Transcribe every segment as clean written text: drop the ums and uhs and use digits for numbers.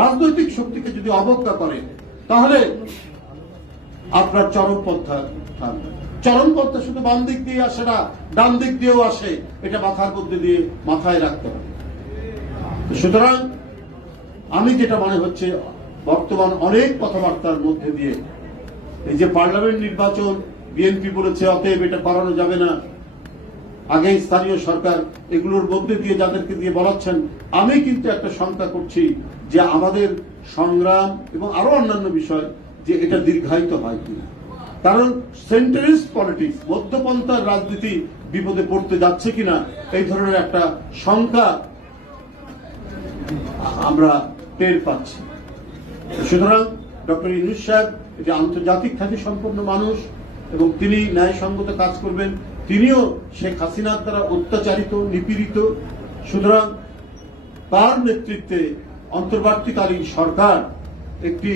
রাজনৈতিক শক্তিকে যদি অবজ্ঞা করে তাহলে আপনার চরমপন্থা থাকবে। চরমপন্থা শুধু বাম দিক দিয়ে আসে না, ডান দিক দিয়েও আসে, এটা মাথার মধ্যে দিয়ে মাথায় রাখতে হবে। সুতরাং আমি যেটা মনে হচ্ছে বর্তমান অনেক কথাবার্তার মধ্যে দিয়ে এই যে পার্লামেন্ট নির্বাচন বিএনপি বলেছে অতএব এটা করানো যাবে না, আগে স্থানীয় সরকার, এগুলোর মধ্যে দিয়ে যাদেরকে দিয়ে বলাচ্ছেন, আমি কিন্তু একটা শঙ্কা করছি যে আমাদের সংগ্রাম এবং আরো অন্যান্য বিষয় যে এটা দীর্ঘায়িত হয় কিনা। কারণ সেন্টারিস্ট পলিটিক্স, মধ্যপন্থার রাজনীতি বিপদে পড়তে যাচ্ছে কিনা এই ধরনের একটা শঙ্কা আমরা টের পাচ্ছি। সুতরাং ডক্টর ইউনূস সাহেব যে আন্তর্জাতিক খ্যাতি সম্পন্ন মানুষ এবং তিনি ন্যায়সঙ্গত কাজ করবেন, তিনিও শেখ হাসিনার দ্বারা অত্যাচারিত, নিপীড়িত। সুতরাং তার নেতৃত্বে অন্তর্বর্তীকালীন সরকার একটি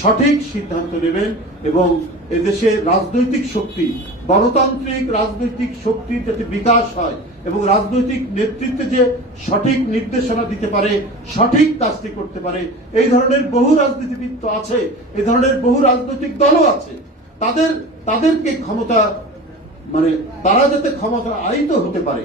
সঠিক সিদ্ধান্ত নেবেন এবং এদেশে রাজনৈতিক শক্তি, গণতান্ত্রিক রাজনৈতিক শক্তির যাতে বিকাশ হয় এবং রাজনৈতিক নেতৃত্বে যে সঠিক নির্দেশনা দিতে পারে, সঠিক কাজটি করতে পারে, এই ধরনের বহু রাজনীতিবিদ তো আছে, এই ধরনের বহু রাজনৈতিক দলও আছে। তাদেরকে ক্ষমতা তারা যাতে ক্ষমতা আয়িত হতে পারে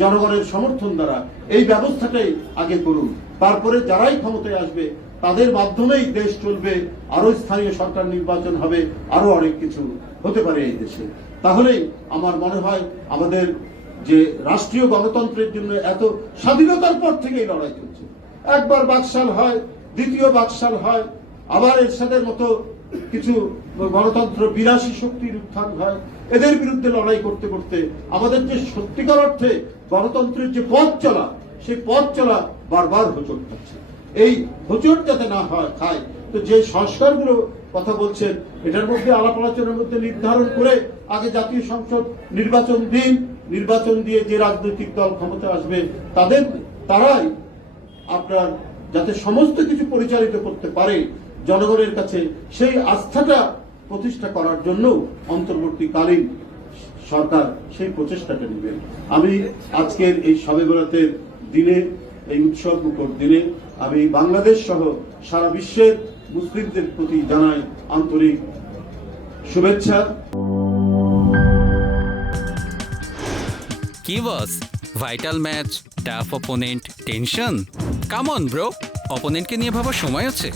জনগণের সমর্থন দ্বারা, এই ব্যবস্থাটাই আগে করুন। তারপরে যারাই ক্ষমতায় আসবে তাদের মাধ্যমেই দেশ চলবে, আরো স্থানীয় সরকার নির্বাচন হবে, আরো অনেক কিছু হতে পারে এই দেশে। তাহলেই আমার মনে হয় আমাদের যে রাষ্ট্রীয় গণতন্ত্রের জন্য এত স্বাধীনতার পর থেকেই লড়াই চলছে, একবার বাকশাল হয়, দ্বিতীয় বাকশাল হয়, আবার এরশাদের মতো কিছু গণতন্ত্র বিরাশী শক্তির উত্থান হয়, এদের বিরুদ্ধে লড়াই করতে করতে আমাদের যে সত্যিকার অর্থে গণতন্ত্রের যে পথ চলা, সেই পথ চলা বারবার হোঁচট খাচ্ছে। এই হোঁচট যাতে না হয় খায়, তো যে সংস্কারগুলো কথা বলছেন এটার মধ্যে আলাপ আলোচনার মধ্যে নির্ধারণ করে আগে জাতীয় সংসদ নির্বাচন দিন, নির্বাচন দিয়ে যে রাজনৈতিক দল ক্ষমতা আসবে তারাই আপনার যাতে সমস্ত কিছু পরিচালিত করতে পারে জনগণের কাছে, সেই আস্থাটা প্রতিষ্ঠা করার জন্য অন্তর্বর্তীকালীন সরকার সেই প্রচেষ্টাটা নেবেন। আমি আজকের এই শবে বরাতের দিনে, এই উৎসব মুখর দিনে আমি বাংলাদেশ সহ সারা বিশ্বের মুসলিমদের প্রতি জানাই আন্তরিক শুভেচ্ছা। কি boss, vital match, tough opponent, tension? Come on bro, অপোনেন্টকে নিয়ে ভাবার সময় আছে।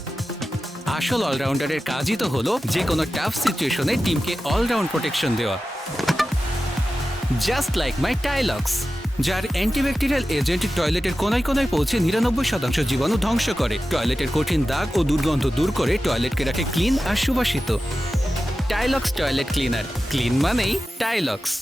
আসল অলরাউন্ডারের কাজই তো হলো যে কোনো টাফ সিচুয়েশনে টিমকে অলরাউন্ড প্রোটেকশন দেওয়া। জাস্ট লাইক মাই টাইলক্স, যার অ্যান্টিব্যাকটেরিয়াল এজেন্ট টয়লেটের কোনায় কোনায় পৌঁছে 99% জীবাণু ধ্বংস করে, টয়লেটের কঠিন দাগ ও দুর্গন্ধ দূর করে টয়লেটকে রাখে ক্লিন আর সুবাসিত। টাইলক্স টয়লেট ক্লিনার, ক্লিন মানেই টাইলক্স।